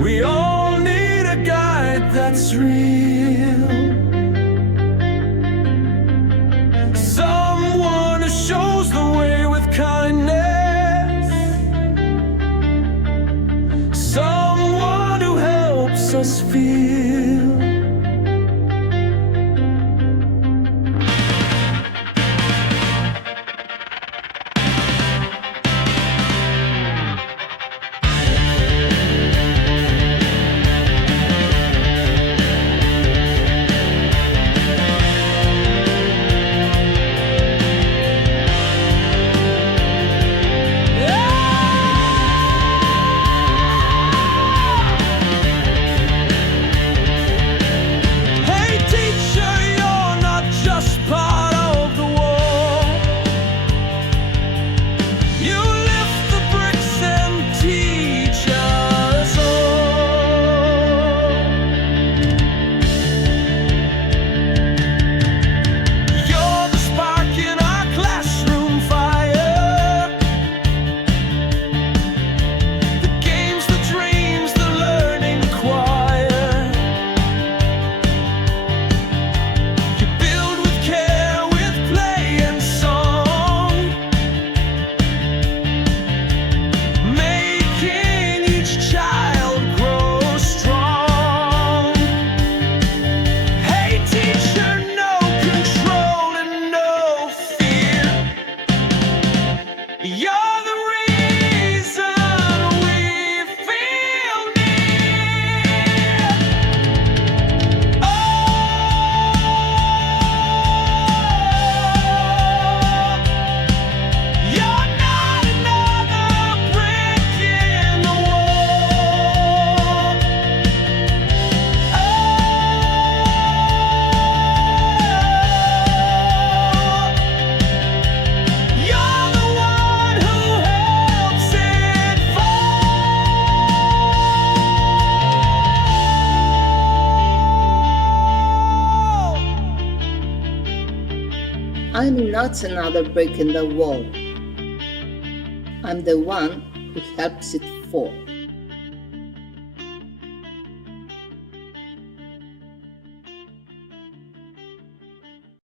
We all need a guide that's real. Someone who shows the way with kindness. Someone who helps us feel. I'm not another brick in the wall. I'm the one who helps it fall.